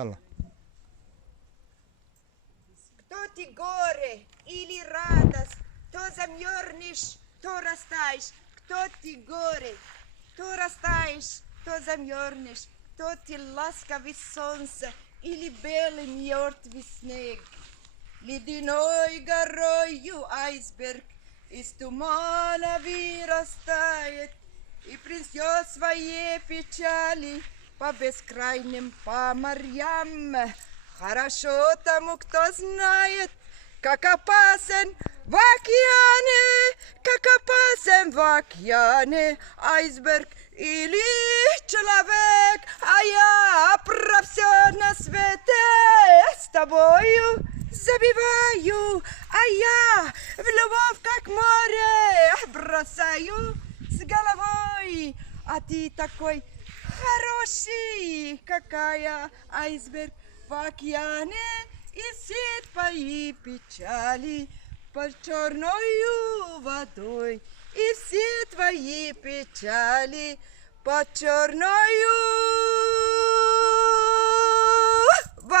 пела. Кто ты горе или радость, то замерзнешь, то растаешь. Кто ты горе, то растаешь, то замерзнешь. Кто ты ласковый солнце или белый мертвый снег. Ледяной горою айсберг из тумана вырастает и принесет свои печали по бескрайним по морям. Хорошо тому, кто знает, как опасен в океане, как опасен в океане айсберг или человек. А я про все на свете с тобою забиваю, а я в любовь как море бросаю с головой. А ты такой хороший, какая айсберг в океане, и все твои печали под черною водой, и все твои печали под черною